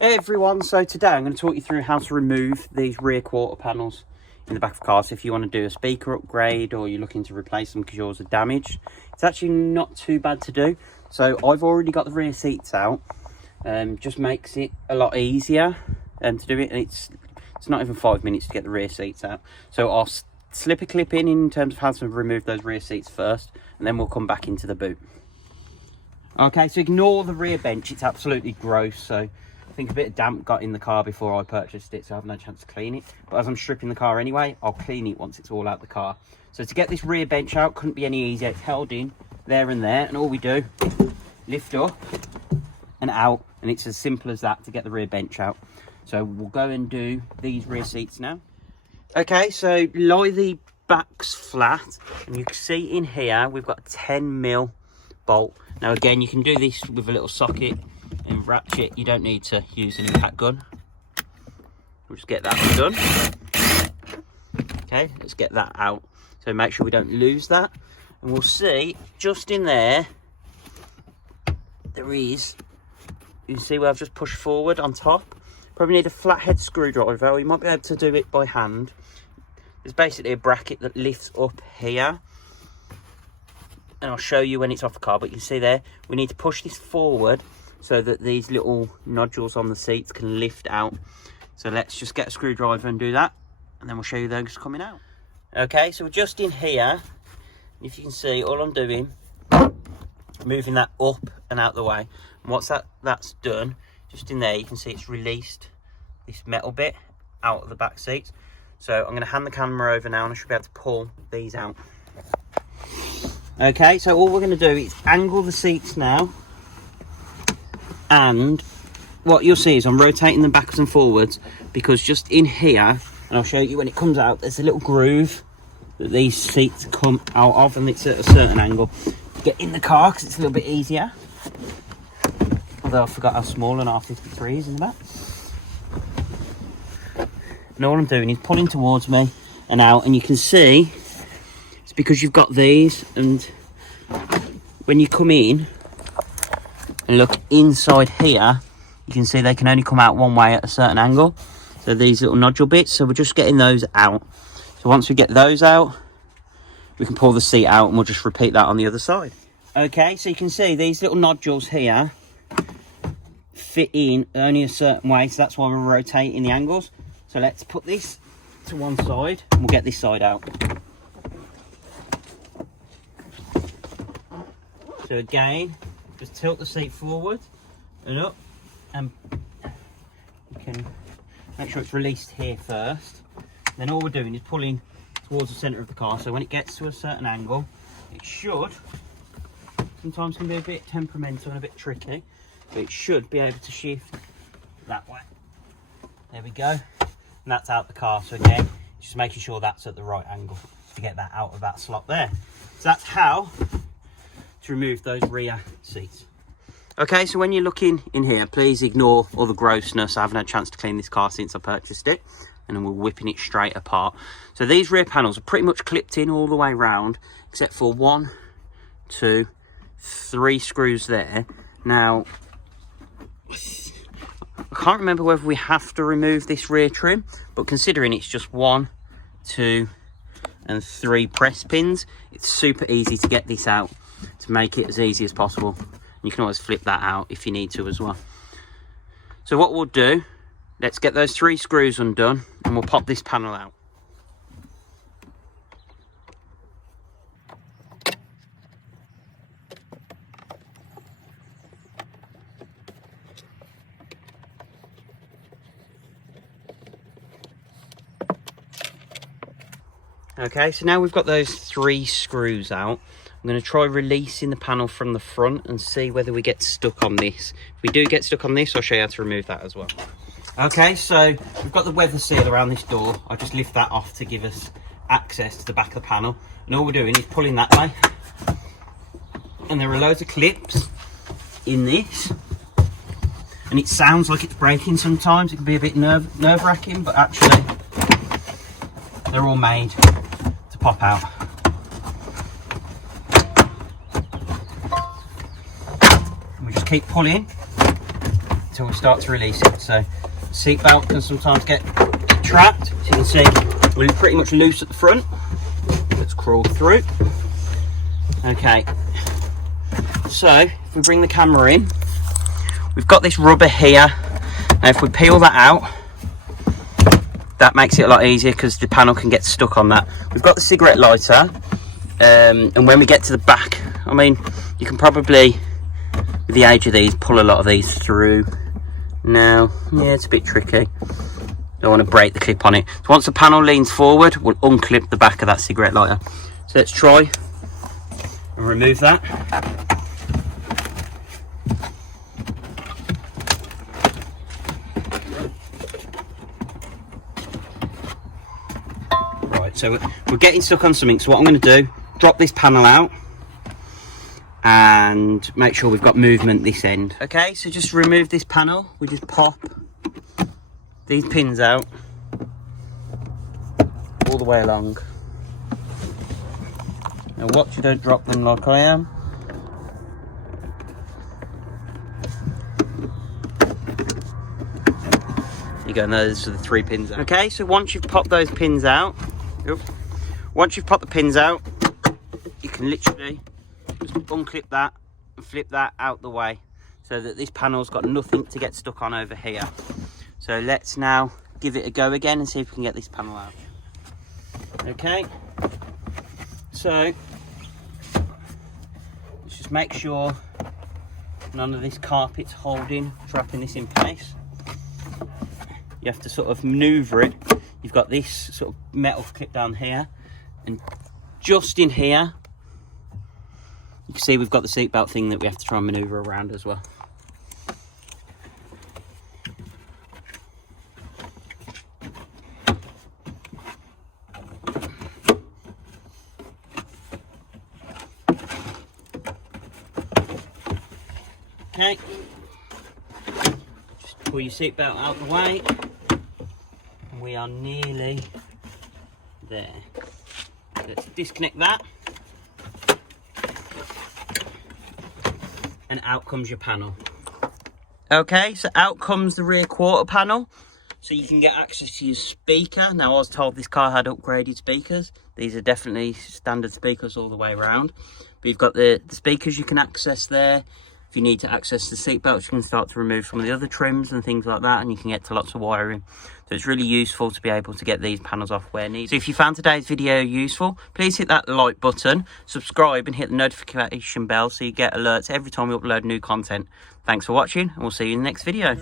Hey everyone, so today I'm going to talk you through how to remove these rear quarter panels in the back of the car. So if you want to do a speaker upgrade or you're looking to replace them because yours are damaged, it's actually not too bad to do. So I've already got the rear seats out, just makes it a lot easier to do it, and it's not even 5 minutes to get the rear seats out. So I'll slip a clip in terms of how to remove those rear seats first, and then we'll come back into the boot. Okay, so ignore the rear bench, it's absolutely gross. So I think a bit of damp got in the car before I purchased it, so I have no chance to clean it. But as I'm stripping the car anyway, I'll clean it once it's all out the car. So to get this rear bench out, couldn't be any easier. It's held in there and there, and all we do, lift up and out, and it's as simple as that to get the rear bench out. So we'll go and do these rear seats now. Okay, so lie the backs flat, and you can see in here we've got a 10mm bolt. Now again, you can do this with a little socket and ratchet. You don't need to use an impact gun. We'll just get that done. Okay, let's get that out. So make sure we don't lose that. And we'll see just in there, there is, you can see where I've just pushed forward on top. Probably need a flathead screwdriver, or you might be able to do it by hand. There's basically a bracket that lifts up here, and I'll show you when it's off the car, but you can see there, we need to push this forward so that these little nodules on the seats can lift out. So let's just get a screwdriver and do that, and then we'll show you those coming out. Okay, so we're just in here. If you can see, all I'm doing, moving that up and out the way. And once that's done, just in there, you can see it's released this metal bit out of the back seats. So I'm going to hand the camera over now, and I should be able to pull these out. Okay, so all we're going to do is angle the seats now, and what you'll see is I'm rotating them backwards and forwards, because just in here, and I'll show you when it comes out, there's a little groove that these seats come out of, and it's at a certain angle to get in the car because it's a little bit easier. Although I forgot how small an R53 is in the back. And all I'm doing is pulling towards me and out, and you can see it's because you've got these, and when you come in and look inside here, you can see they can only come out one way at a certain angle. So these little nodule bits, so we're just getting those out. So once we get those out, we can pull the seat out, and we'll just repeat that on the other side. Okay, so you can see these little nodules here fit in only a certain way, so that's why we're rotating the angles. So let's put this to one side, and we'll get this side out. So again, just tilt the seat forward and up, and you can make sure it's released here first. Then all we're doing is pulling towards the centre of the car, so when it gets to a certain angle, it should, sometimes can be a bit temperamental and a bit tricky, but it should be able to shift that way. There we go, and that's out the car. So again, just making sure that's at the right angle to get that out of that slot there. So that's how to remove those rear seats. Okay, so when you're looking in here, please ignore all the grossness. I haven't had a chance to clean this car since I purchased it, and then we're whipping it straight apart. So these rear panels are pretty much clipped in all the way around, except for 1, 2, 3 screws there. Now, I can't remember whether we have to remove this rear trim, but considering it's just 1, 2, and 3 press pins, it's super easy to get this out, to make it as easy as possible. You can always flip that out if you need to as well. So what we'll do, let's get those 3 screws undone, and we'll pop this panel out. Okay, so now we've got those 3 screws out. I'm going to try releasing the panel from the front and see whether we get stuck on this. If we do get stuck on this, I'll show you how to remove that as well. Okay, so we've got the weather seal around this door. I just lift that off to give us access to the back of the panel. And all we're doing is pulling that way. And there are loads of clips in this. And it sounds like it's breaking sometimes. It can be a bit nerve-wracking, but actually they're all made to pop out. And we just keep pulling until we start to release it. So seat belt can sometimes get trapped. As you can see, we're pretty much loose at the front. Let's crawl through. Okay, so if we bring the camera in, we've got this rubber here. Now if we peel that out, that makes it a lot easier because the panel can get stuck on that. We've got the cigarette lighter, and when we get to the back, I mean, you can probably, with the age of these, pull a lot of these through. Now, yeah, it's a bit tricky. Don't want to break the clip on it. So once the panel leans forward, we'll unclip the back of that cigarette lighter. So let's try and remove that. Right, so we're getting stuck on something. So what I'm going to do, drop this panel out and make sure we've got movement this end. Okay, so just remove this panel. We just pop these pins out all the way along. Now watch you don't drop them like I am. There you go, and those are the 3 pins out. Okay, so once you've popped those pins out, once you've popped the pins out, you can literally just unclip that and flip that out the way so that this panel's got nothing to get stuck on over here. So let's now give it a go again and see if we can get this panel out. Okay, so let's just make sure none of this carpet's holding, trapping this in place. You have to sort of maneuver it. You've got this sort of metal clip down here, and just in here you can see we've got the seatbelt thing that we have to try and maneuver around as well. Okay, just pull your seatbelt out of the way, and we are nearly there. Let's disconnect that, and out comes your panel. Okay, so out comes the rear quarter panel, so you can get access to your speaker. Now I was told this car had upgraded speakers. These are definitely standard speakers all the way around, but you've got the speakers you can access there. If you need to access the seat belts, you can start to remove some of the other trims and things like that, and you can get to lots of wiring. So it's really useful to be able to get these panels off where needed. So if you found today's video useful, please hit that like button, subscribe and hit the notification bell so you get alerts every time we upload new content. Thanks for watching, and we'll see you in the next video.